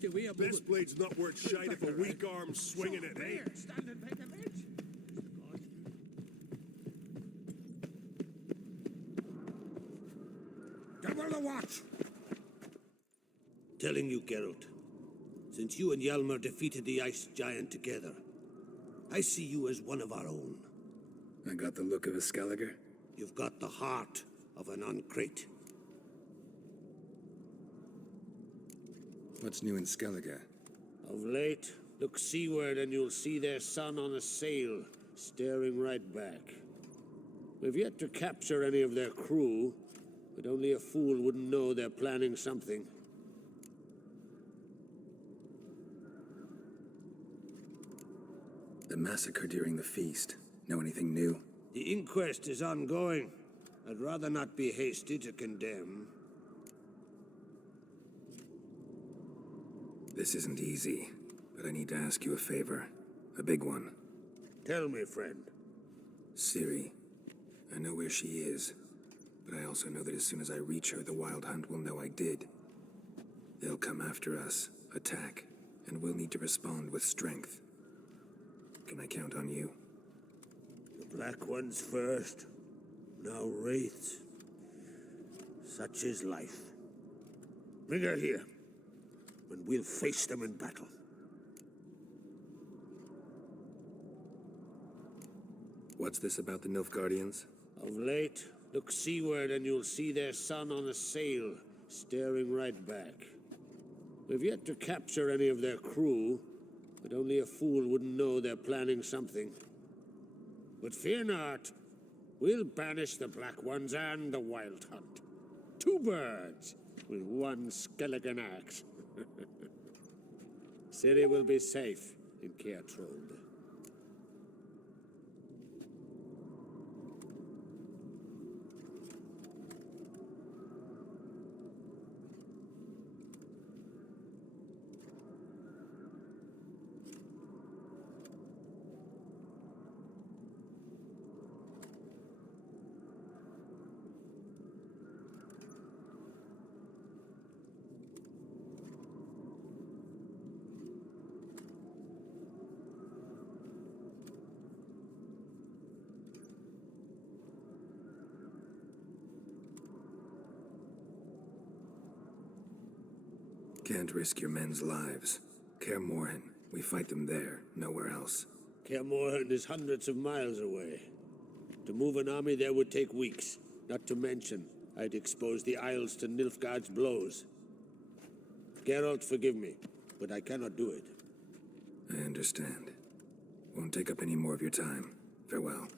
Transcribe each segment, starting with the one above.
This blade's not worth shite if a weak arm's swinging it, eh? Double the watch! Telling you, Geralt, since you and Hjalmar defeated the ice giant together, I see you as one of our own. I got the look of a Skelliger. You've got the heart of an Uncrate. What's new in Skellige? Of late, look seaward and you'll see their sun on a sail, staring right back. We've yet to capture any of their crew, but only a fool wouldn't know they're planning something. The massacre during the feast. Know anything new? The inquest is ongoing. I'd rather not be hasty to condemn. This isn't easy, but I need to ask you a favor. A big one. Tell me, friend. Ciri. I know where she is, but I also know that as soon as I reach her, the Wild Hunt will know I did. They'll come after us, attack, and we'll need to respond with strength. Can I count on you? The Black Ones first, now Wraiths. Such is life. Bring her here, and we'll face them in battle. What's this about the Nilfgaardians? Of late, look seaward and you'll see their sun on a sail, staring right back. We've yet to capture any of their crew, but only a fool wouldn't know they're planning something. But fear not, we'll banish the Black Ones and the Wild Hunt. 2 birds with 1 skeleton axe. Ciri will be safe in Caertrode. Can't risk your men's lives. Kaer Morhen, we fight them there, nowhere else. Kaer Morhen is hundreds of miles away. To move an army there would take weeks. Not to mention, I'd expose the Isles to Nilfgaard's blows. Geralt, forgive me, but I cannot do it. I understand. Won't take up any more of your time. Farewell.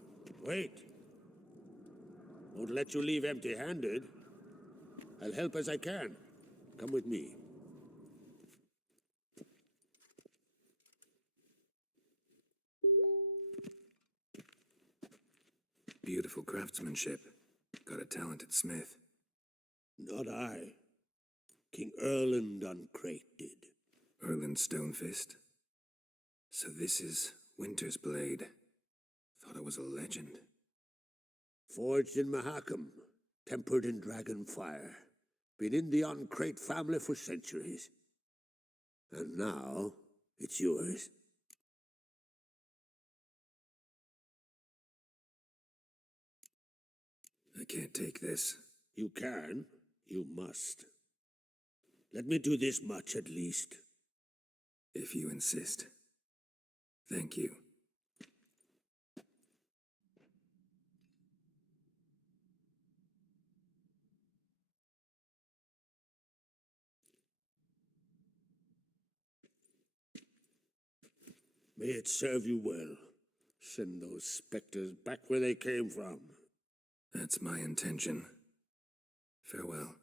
Wait. Won't let you leave empty-handed. I'll help as I can. Come with me. Beautiful craftsmanship. Got a talented smith. Not I. King Erland Uncrate did. Erland Stonefist? So this is Winter's blade. Thought it was a legend. Forged in Mahakam, tempered in dragon fire. Been in the Uncrate family for centuries. And now, it's yours. I can't take this. You can. You must. Let me do this much at least. If you insist. Thank you. May it serve you well. Send those specters back where they came from. That's my intention. Farewell.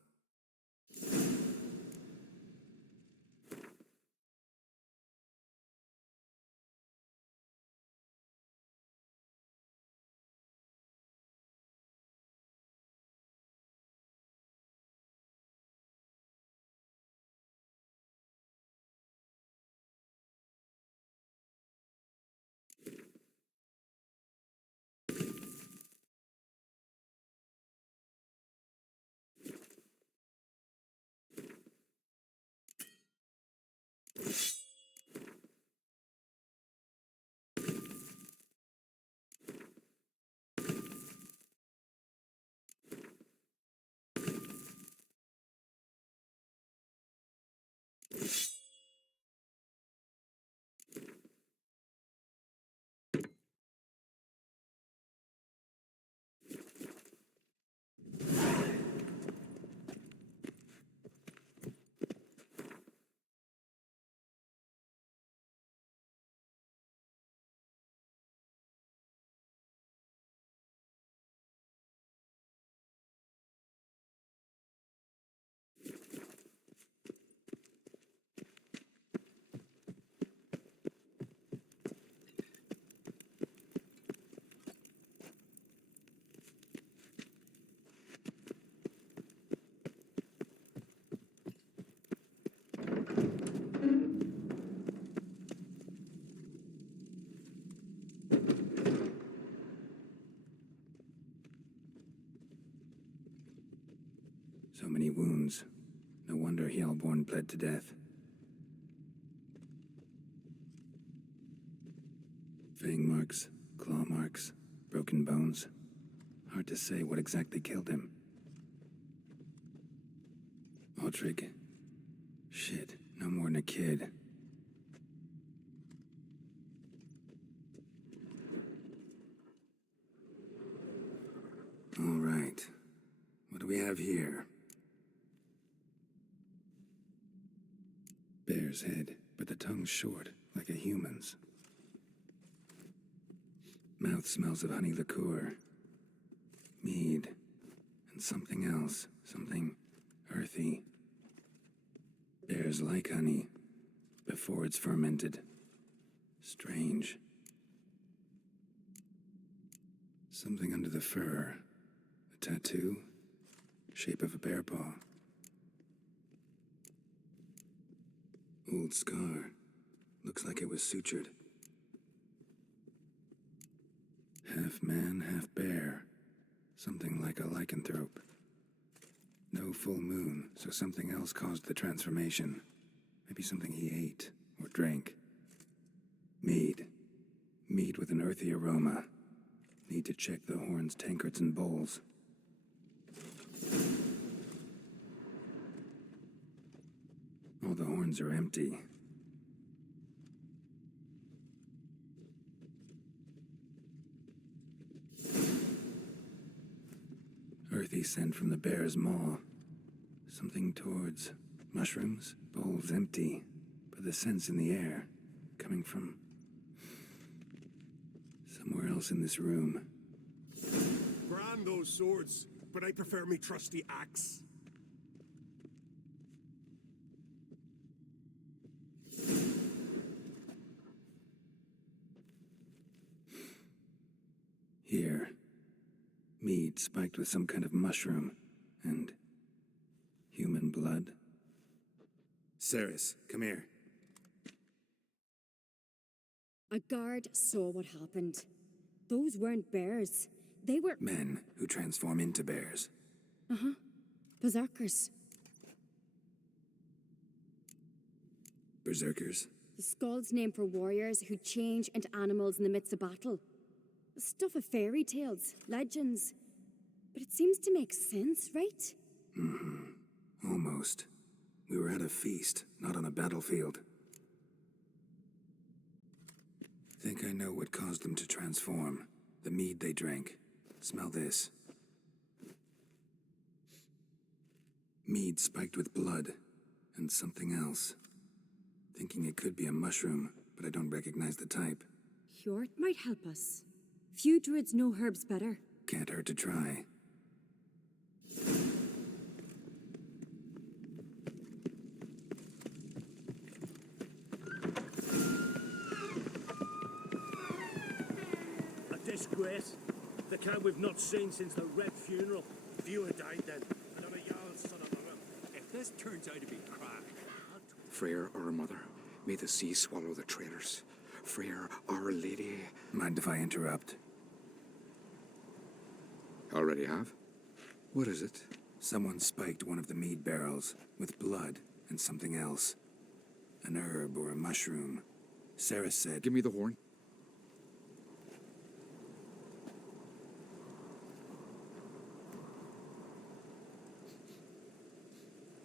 So many wounds. No wonder Hellborn bled to death. Fang marks, claw marks, broken bones. Hard to say what exactly killed him. Aldrich. Shit, no more than a kid. All right. What do we have here? Bear's head, but the tongue's short, like a human's. Mouth smells of honey liqueur. Mead. And something else. Something earthy. Bears like honey, before it's fermented. Strange. Something under the fur. A tattoo. Shape of a bear paw. Old scar. Looks like it was sutured. Half man, half bear. Something like a lycanthrope. No full moon, so something else caused the transformation. Maybe something he ate or drank. Mead. Mead with an earthy aroma. Need to check the horns, tankards, and bowls. All the horns are empty. Earthy scent from the bear's maw. Something towards mushrooms, bowls empty, but the scent's in the air, coming from somewhere else in this room. Brand those swords, but I prefer me trusty axe. Here. Mead spiked with some kind of mushroom, and human blood. Ceres, come here. A guard saw what happened. Those weren't bears. They were Men who transform into bears. berserkers. Berserkers? The skull's name for warriors who change into animals in the midst of battle. Stuff of fairy tales, legends. But it seems to make sense, right? Almost. We were at a feast, not on a battlefield. Think I know what caused them to transform. The mead they drank. Smell this. Mead spiked with blood, and something else. Thinking it could be a mushroom, but I don't recognize the type. Hjort might help us. Few druids know herbs better. Can't hurt to try. A disgrace. The cat we've not seen since the Red funeral. Few had died then. Another Jarl son of a... If this turns out to be crack, Freyr, our mother, may the sea swallow the traitors. Freyr, our lady. Mind if I interrupt? Already have? What is it? Someone spiked one of the mead barrels with blood and something else. An herb or a mushroom. Sarah said... Give me the horn.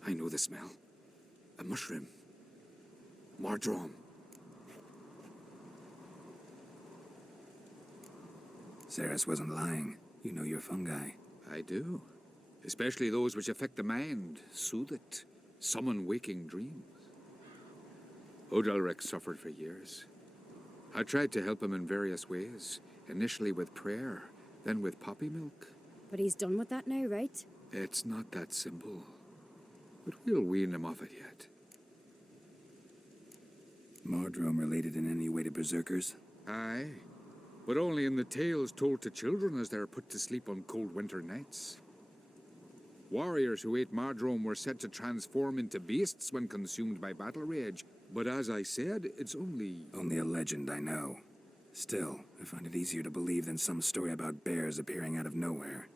I know the smell. A mushroom. Mardrome. Ceres wasn't lying. You know your fungi. I do. Especially those which affect the mind, soothe it, summon waking dreams. Odalric suffered for years. I tried to help him in various ways, initially with prayer, then with poppy milk. But he's done with that now, right? It's not that simple. But we'll wean him off it yet. Mardrome related in any way to berserkers? Aye, but only in the tales told to children as they're put to sleep on cold winter nights. Warriors who ate Mardrome were said to transform into beasts when consumed by battle rage, but as I said, it's only... Only a legend, I know. Still, I find it easier to believe than some story about bears appearing out of nowhere.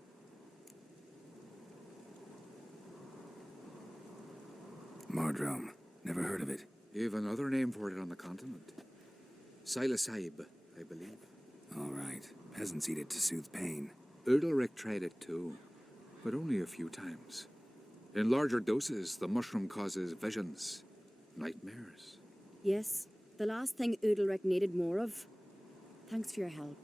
Mardrome. Never heard of it. You have another name for it on the continent. Psilocybe, I believe. All right. Peasants eat it to soothe pain. Udalric tried it too, but only a few times. In larger doses, the mushroom causes visions, nightmares. Yes, the last thing Udalric needed more of. Thanks for your help.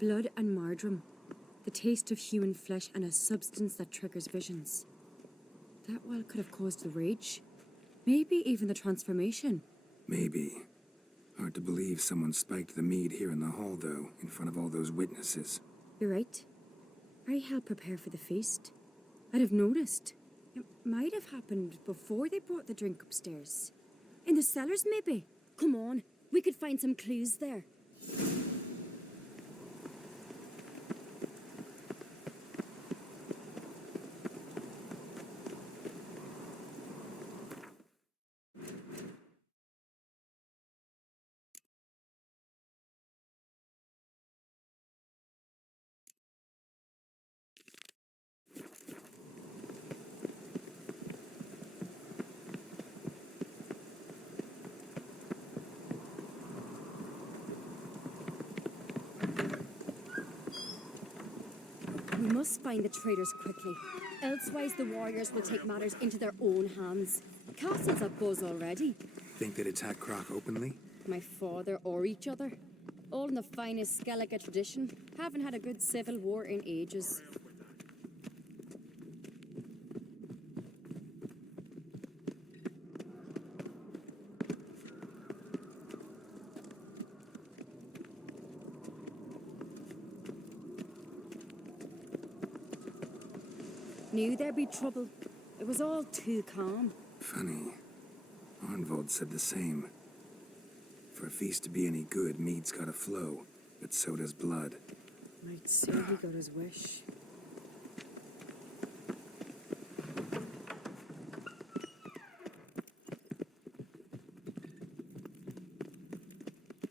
Blood and Mardrome. The taste of human flesh and a substance that triggers visions. That well could have caused the rage. Maybe even the transformation. Maybe. Hard to believe someone spiked the mead here in the hall, though, in front of all those witnesses. You're right. I helped prepare for the feast. I'd have noticed. It might have happened before they brought the drink upstairs. In the cellars, maybe. Come on, we could find some clues there. We must find the traitors quickly. Elsewise, the warriors will take matters into their own hands. Castle's abuzz already. Think they'd attack Croc openly? My father or each other. All in the finest Skellige tradition. Haven't had a good civil war in ages. Knew there'd be trouble. It was all too calm. Funny. Arnvold said the same. For a feast to be any good, mead's gotta flow, but so does blood. Might say he got his wish.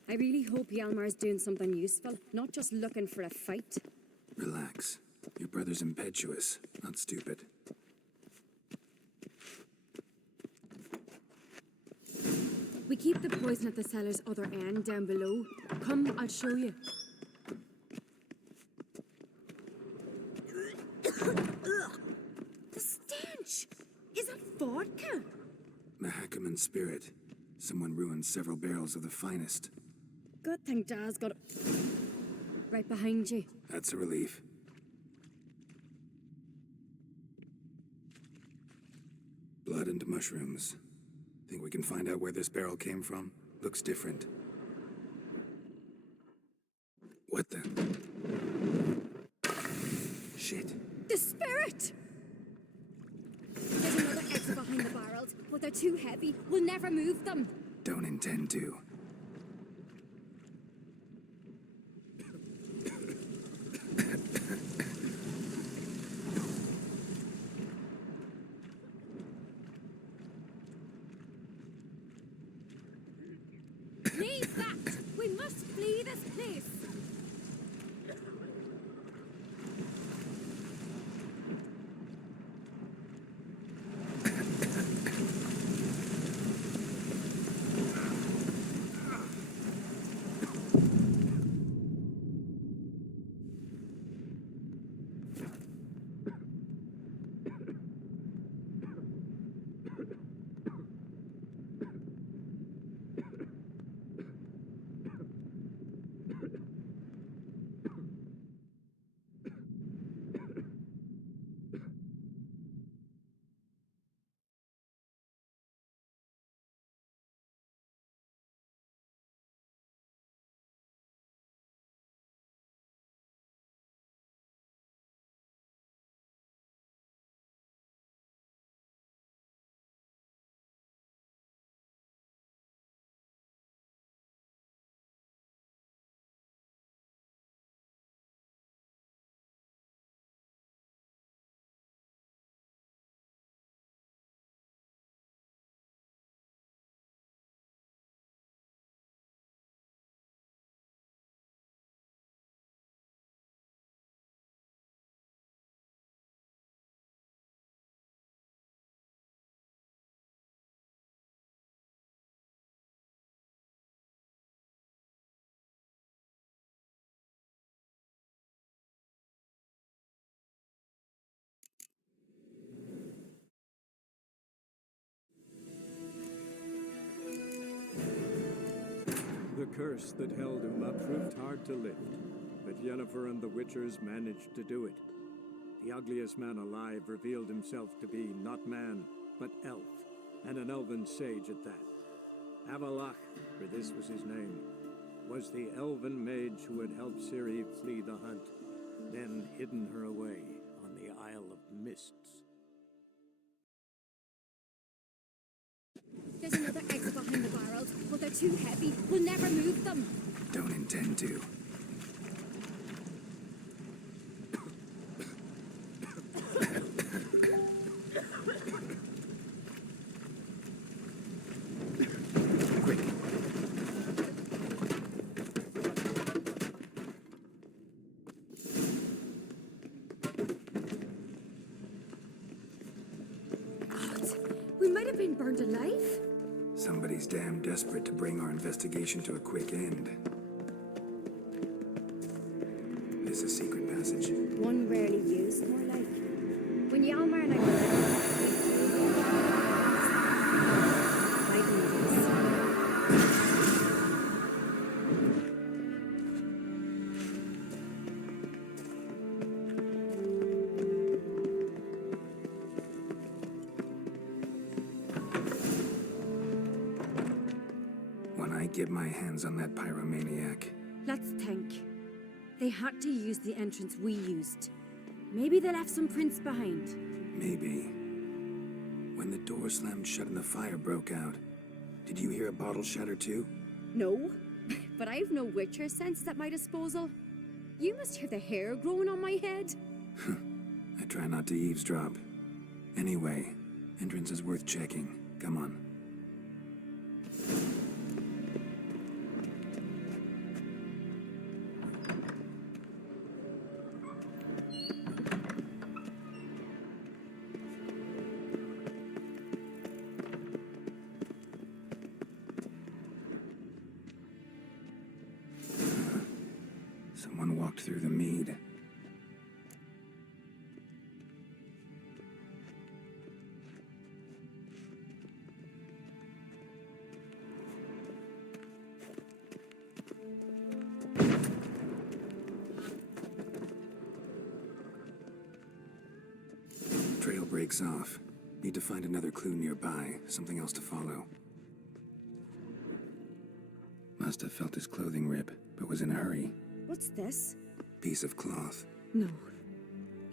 I really hope Hjalmar's doing something useful, not just looking for a fight. Relax. Your brother's impetuous, not stupid. We keep the poison at the cellar's other end, down below. Come, I'll show you. The stench! Is that vodka? Mahakaman spirit. Someone ruined several barrels of the finest. Good thing Dad's got it right behind you. That's a relief. Blood and mushrooms. Think we can find out where this barrel came from? Looks different. What the? Shit. The spirit! There's another exit behind the barrels, but they're too heavy. We'll never move them. Don't intend to. Leave that! We must flee this place! The curse that held Uma proved hard to lift, but Yennefer and the Witchers managed to do it. The ugliest man alive revealed himself to be not man, but elf, and an elven sage at that. Avalach, for this was his name, was the elven mage who had helped Ciri flee the hunt, then hidden her away on the Isle of Mists. There's another exit behind the barrels, but they're too heavy. We'll never move them. Don't intend to. Quick. God, we might have been burned alive. Somebody's damn desperate to bring our investigation to a quick end. This a secret passage. One rarely used, more like. When Yalmar and I were living When I get my hands on that pyromaniac, Let's think. They had to use the entrance we used. Maybe they left some prints behind. maybe. When the door slammed shut and the fire broke out, did you hear a bottle shatter too? No, but I've no Witcher senses at my disposal. You must hear the hair growing on my head. I try not to eavesdrop. Anyway, entrance is worth checking. Come on. Someone walked through the mead. Trail breaks off. Need to find another clue nearby, something else to follow. Must have felt his clothing rip, but was in a hurry. What's this? Piece of cloth. No,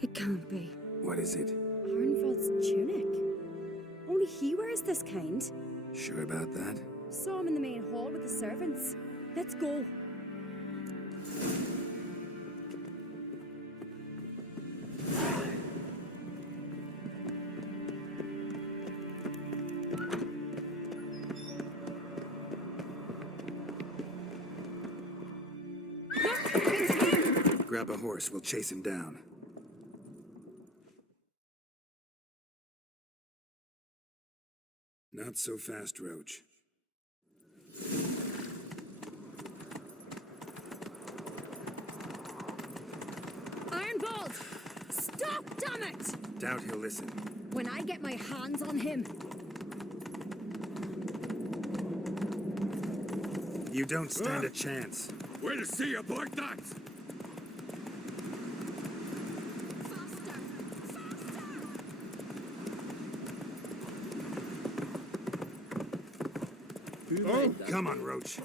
it can't be. What is it? Arnvald's tunic. Only he wears this kind. Sure about that? Saw him in the main hall with the servants. Let's go. Grab a horse, we'll chase him down. Not so fast, Roach. Ironbolt! Stop, damn it! Doubt he'll listen. When I get my hands on him. You don't stand a chance. We'll see about that! Oh, come on, Roach.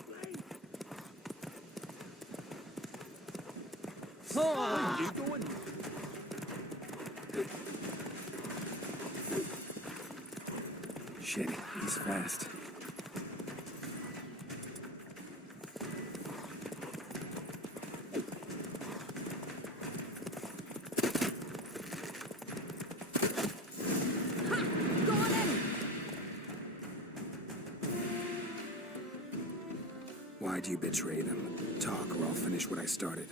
Shit, he's fast. Got him! Why'd you betray them? Talk or I'll finish what I started.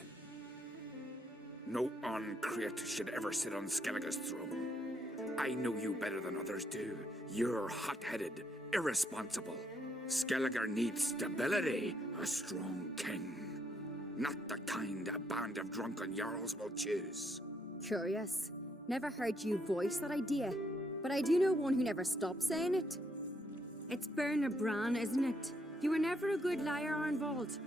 No Oncreate should ever sit on Skellige's throne. I know you better than others do. You're hot-headed, irresponsible. Skellige needs stability, a strong king. Not the kind a band of drunken jarls will choose. Curious. Never heard you voice that idea. But I do know one who never stops saying it. It's Bernard Bran, isn't it? You were never a good liar, Arnvald.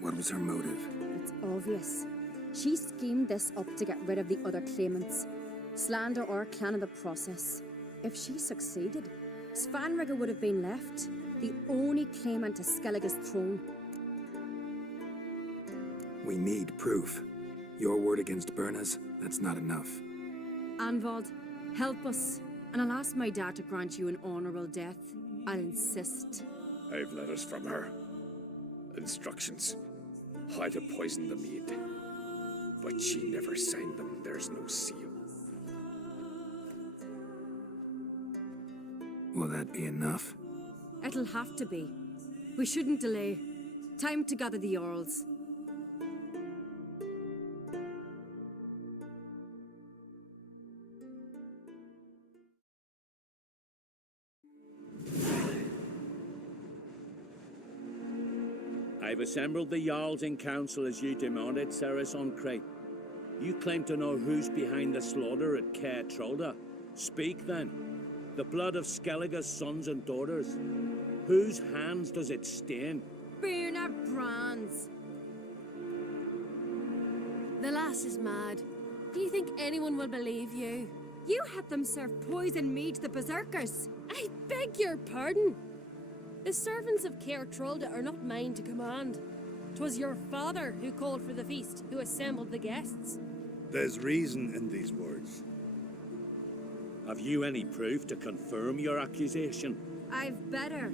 What was her motive? It's obvious. She schemed this up to get rid of the other claimants. Slander our clan in the process. If she succeeded, Svanrigger would have been left, the only claimant to Skellige's throne. We need proof. Your word against Berna's, that's not enough. Arnvald, help us, and I'll ask my dad to grant you an honourable death. I'll insist. I've letters from her. Instructions. How to poison the mead. But she never signed them. There's no seal. Will that be enough? It'll have to be. We shouldn't delay. Time to gather the Jarls. I've assembled the Jarls in council as you demanded, Ceres on Crate. You claim to know who's behind the slaughter at Caer Trolda. Speak then. The blood of Skellige's sons and daughters. Whose hands does it stain? Berna Brands. The lass is mad. Do you think anyone will believe you? You had them serve poison mead to the berserkers. I beg your pardon. The servants of Caer Trolda are not mine to command. 'Twas your father who called for the feast, who assembled the guests. There's reason in these words. Have you any proof to confirm your accusation? I've better.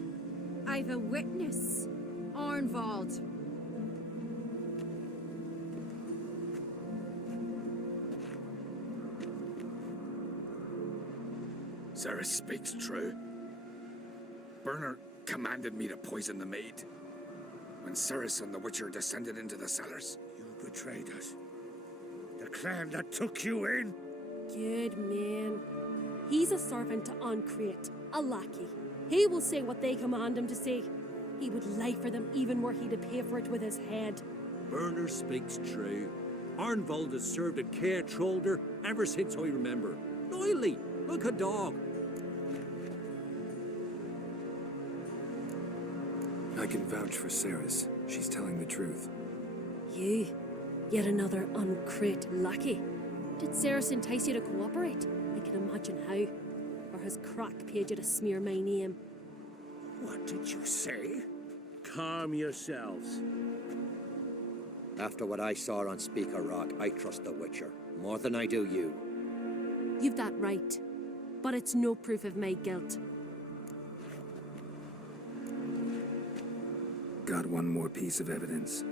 I've a witness. Arnvald. Ceres speaks true. Berner commanded me to poison the maid. When Ceres and the Witcher descended into the cellars. You betrayed us. The clan that took you in. Good man. He's a servant to Ancrate, a lackey. He will say what they command him to say. He would lie for them even were he to pay for it with his head. Berner speaks true. Arnvald has served at Caer Trolder ever since I remember. Loyally, like a dog. I can vouch for Ceres. She's telling the truth. You, yet another Ancrate lackey. Did Ceres entice you to cooperate? I can imagine how. Or has Crack paid you to smear my name? What did you say? Calm yourselves. After what I saw on Speaker Rock, I trust the Witcher more than I do you. You've that right. But it's no proof of my guilt. Got one more piece of evidence.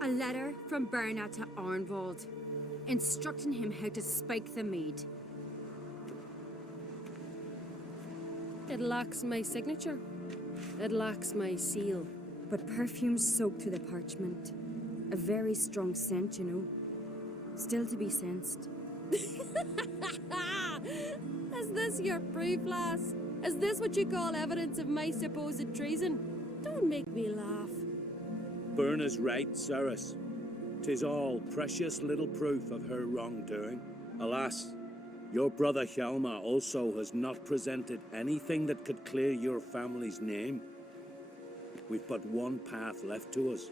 A letter from Berna to Arnvald, instructing him how to spike the mead. It lacks my signature. It lacks my seal. But perfume soaked through the parchment. A very strong scent, you know. Still to be sensed. Is this your proof, lass? Is this what you call evidence of my supposed treason? Don't make me laugh. Berna's right, Ceres. 'Tis all precious little proof of her wrongdoing. Alas, your brother Hjalmar also has not presented anything that could clear your family's name. We've but one path left to us.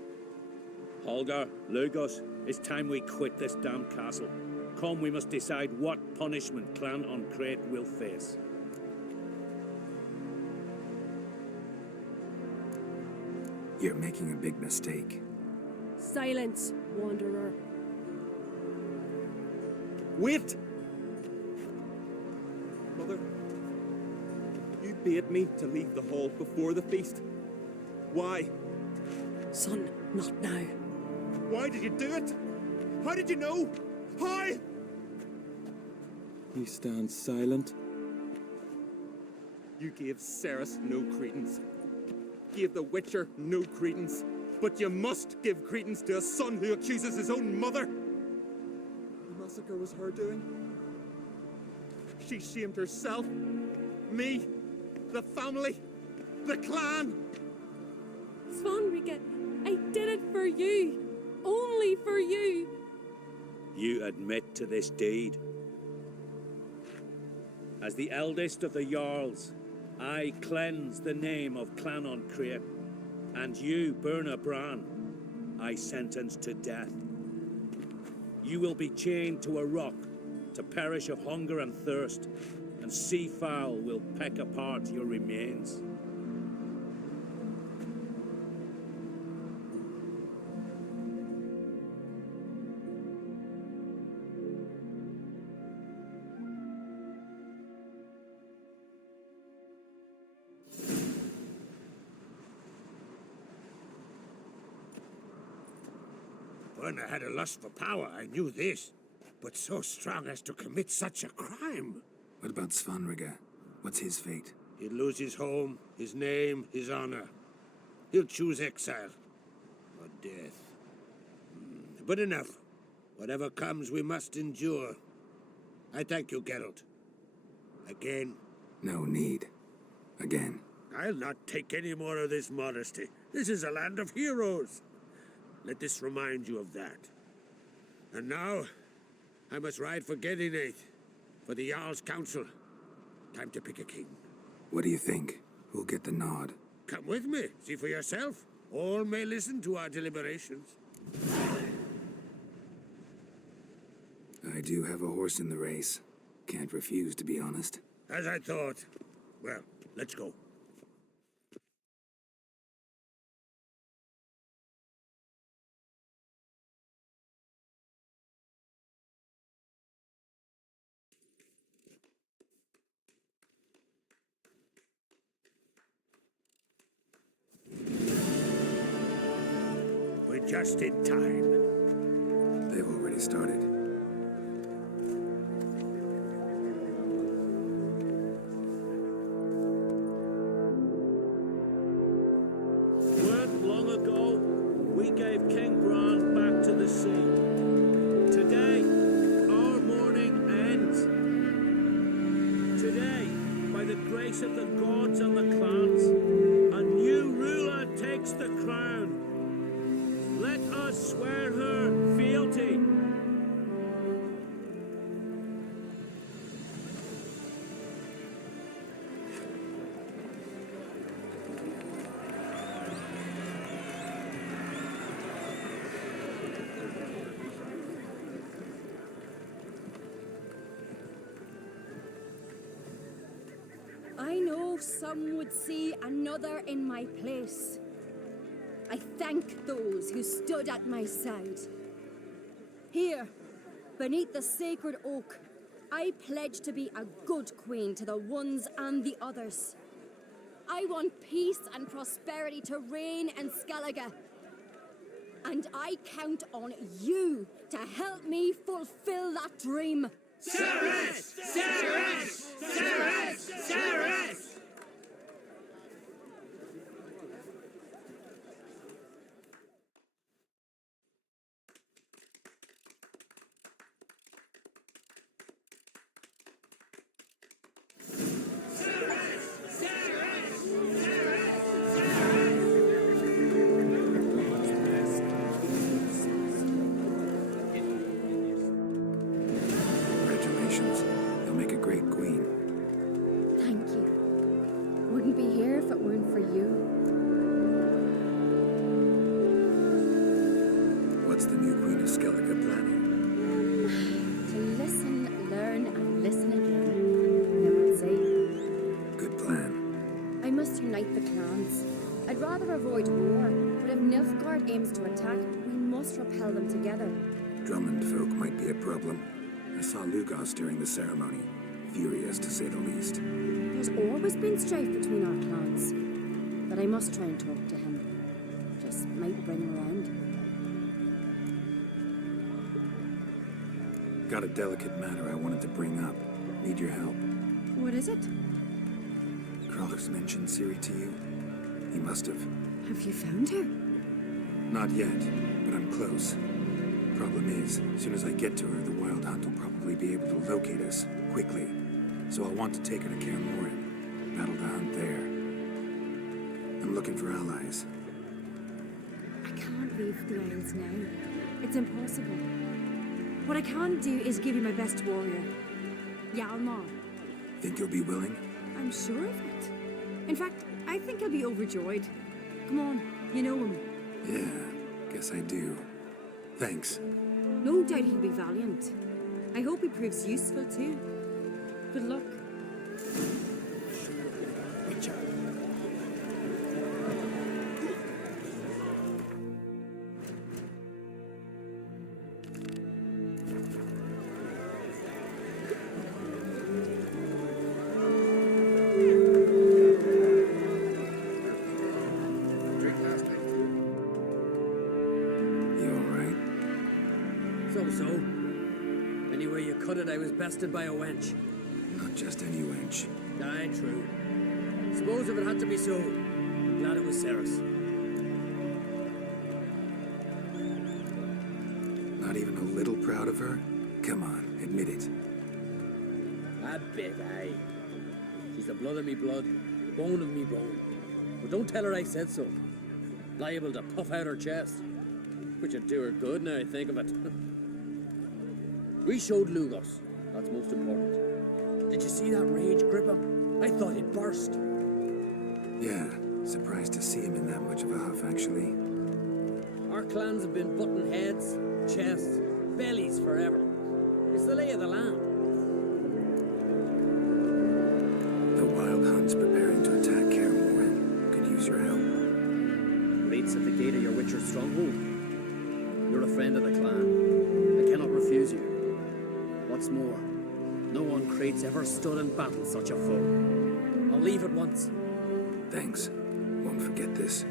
Holger, Lugos, it's time we quit this damn castle. Come, we must decide what punishment Clan Ancrate will face. You're making a big mistake. Silence, wanderer. Wait! Mother, you bade me to leave the hall before the feast. Why? Son, not now. Why did you do it? How did you know? How? You stand silent. You gave Ceres no credence. Gave the Witcher no credence. But you must give credence to a son who accuses his own mother. The massacre was her doing. She shamed herself, me, the family, the clan. Svanrige, I did it for you. Only for you. you admit to this deed. As the eldest of the Jarls, I cleanse the name of Clan on Crete, and you, Berna Bran, I sentence to death. You will be chained to a rock to perish of hunger and thirst, and sea fowl will peck apart your remains. Berna had a lust for power, I knew this. But so strong as to commit such a crime. What about Svanrige? What's his fate? He'll lose his home, his name, his honor. He'll choose exile. Or death. But enough. Whatever comes, we must endure. I thank you, Geralt. Again. No need. Again. I'll not take any more of this modesty. This is a land of heroes. Let this remind you of that. And now, I must ride for Gedinate, for the Jarl's Council. Time to pick a king. What do you think? Who'll get the nod? Come with me, see for yourself. All may listen to our deliberations. I do have a horse in the race. Can't refuse, to be honest. As I thought. Well, let's go. We're just in time. They've already started. Weren't long ago, we gave King Bran back to the sea. Today, our mourning ends. Today, by the grace of the gods and the clans, a new ruler takes the crown. Let us swear her fealty. I know some would see another in my place. I thank those who stood at my side. Here, beneath the sacred oak, I pledge to be a good queen to the ones and the others. I want peace and prosperity to reign in Skellige. And I count on you to help me fulfill that dream. Ceres! Ceres! Ceres! Ceres! Congratulations. You'll make a great queen. Thank you. Wouldn't be here if it weren't for you. What's the new Queen of Skellige planning? To listen, learn, and listen again, I would say. Good plan. I must unite the clans. I'd rather avoid war, but if Nilfgaard aims to attack, we must repel them together. Drummond folk might be a problem. I saw Lugos during the ceremony. Furious, to say the least. There's always been strife between our clans, but I must try and talk to him. Just might bring him around. Got a delicate matter I wanted to bring up. Need your help. What is it? Kroch's mentioned Ciri to you? He must have. Have you found her? Not yet, but I'm close. Problem is, as soon as I get to her, the Wild Hunt will probably be able to locate us, quickly. So I'll want to take her to Kaer Morhen. Battle the hunt there. I'm looking for allies. I can't leave the Isles now. It's impossible. What I can do is give you my best warrior, Yalmar. Think you'll be willing? I'm sure of it. In fact, I think he'll be overjoyed. Come on, you know him. Yeah, guess I do. Thanks. No doubt he'll be valiant. I hope he proves useful too. Good luck. So. Anyway you cut it, I was bested by a wench. Not just any wench. Aye, true. Suppose if it had to be so, glad it was Ceres. Not even a little proud of her? Come on, admit it. A bit, aye. She's the blood of me blood, bone of me bone. But don't tell her I said so. Liable to puff out her chest. Which would do her good now I think of it. We showed Lugos. That's most important. Did you see that rage grip him? I thought he'd burst. Yeah, surprised to see him in that much of a huff, actually. Our clans have been butting heads, chests, bellies forever. It's the lay of the land. The Wild Hunt's preparing to attack Kaer Morhen. Could use your help. Waits at the gate of your Witcher stronghold. You're a friend of the clan. I cannot refuse you. What's more, no one Crate's ever stood in battle such a foe. I'll leave at once. Thanks. Won't forget this.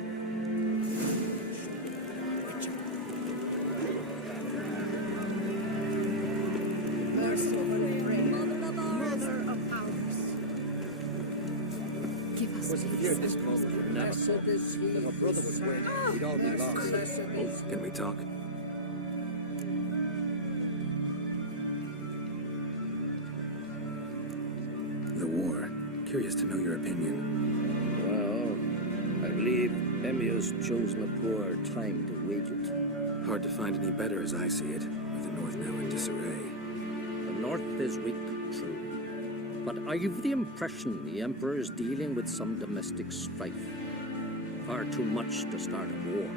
Give us Was it here this moment? Never. If a brother was waiting, we'd all be lost. Can we talk? The war. Curious to know your opinion. Well, I believe Emir's chosen a poor time to wage it. Hard to find any better as I see it, with the North now in disarray. The North is weak, true. But I've the impression the Emperor is dealing with some domestic strife. Far too much to start a war.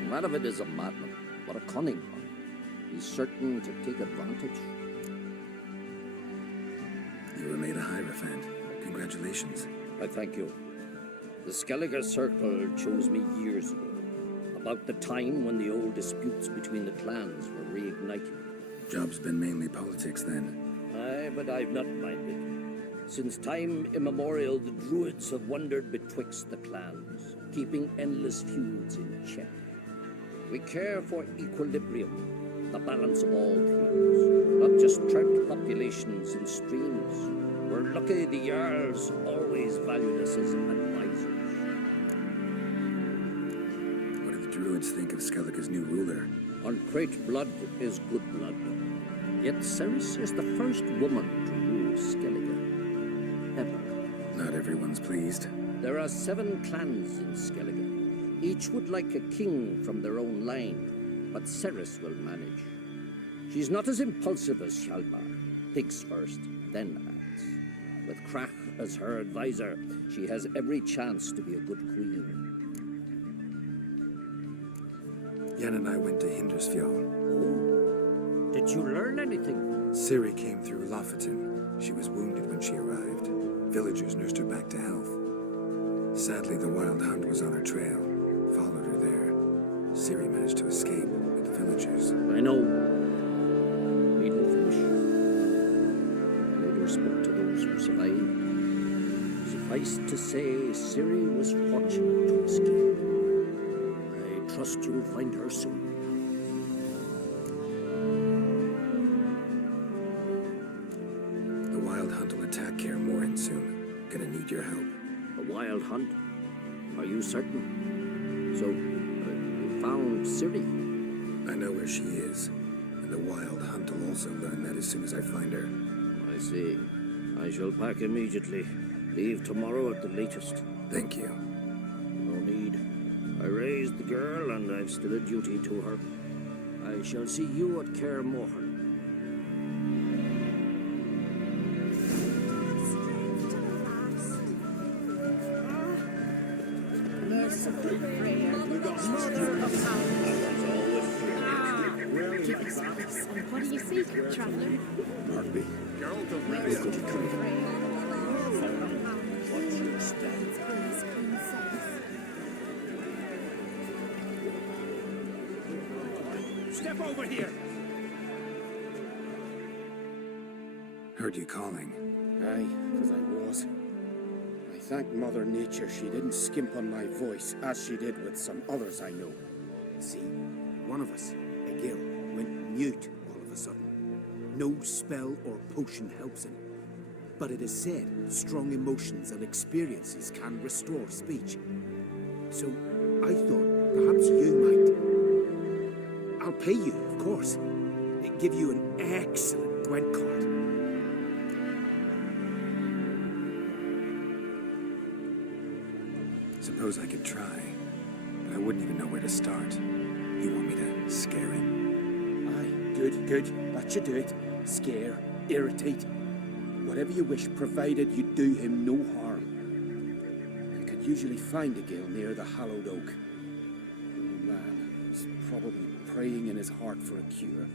The man of it is a madman, but a cunning one. He's certain to take advantage. You were made a Hierophant. Congratulations. I thank you. The Skellige Circle chose me years ago, about the time when the old disputes between the clans were reignited. Job's been mainly politics then. Aye, but I've not minded. Since time immemorial, the Druids have wandered betwixt the clans, keeping endless feuds in check. We care for equilibrium, the balance of all things, not just trout populations in streams. We're lucky the Jarls always valued us as advisors. What do the Druids think of Skellige's new ruler? Uncrate blood is good blood. Yet Ceres is the first woman to rule Skellige. Ever. Not everyone's pleased. There are 7 clans in Skellige. Each would like a king from their own line, but Ceres will manage. She's not as impulsive as Hjalmar. Thinks first, then acts. With Krach as her advisor, she has every chance to be a good queen. Yen and I went to Hindersfjall. Oh? Did you learn anything? Ciri came through Lofoten. She was wounded when she arrived. Villagers nursed her back to health. Sadly, the Wild Hunt was on her trail. Followed her there. Ciri managed to escape with the villagers. I know. Needn't finish. I later spoke to those who survived. Suffice to say, Ciri was fortunate to escape. I trust you'll find her soon. The Wild Hunt will attack Kaer Morhen soon. Gonna need your help. The Wild Hunt? Are you certain? So, you found Ciri? I know where she is. And the Wild Hunt will also learn that as soon as I find her. I see. I shall pack immediately. Leave tomorrow at the latest. Thank you. No need. I raised the girl, and I've still a duty to her. I shall see you at Caer Mohon. Merciful prayer, mother of Give us peace. And what do you seek, traveller? Marby. Geralt of merciful Rivia. prayer, Watch your step. Step over here! Heard you calling. Aye, 'cause I was. I thank Mother Nature she didn't skimp on my voice, as she did with some others I know. See, one of us, a gill, went mute all of a sudden. No spell or potion helps him. But it is said strong emotions and experiences can restore speech. So I thought perhaps you might. I'll pay you, of course. Give you an excellent Gwent card. Suppose I could try, but I wouldn't even know where to start. You want me to scare him? Aye, good. That should do it. Scare, irritate. Whatever you wish, provided you do him no harm. I could usually find a gill near the hallowed oak. Oh man, he's probably praying in his heart for a cure.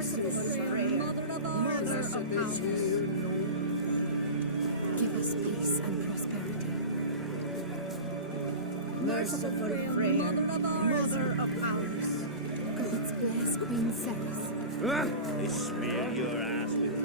merciful prayer, mother of powers. Give us peace and prosperity. Merciful prayer, mother of powers. God's bless Queen Ceres. I smear your ass with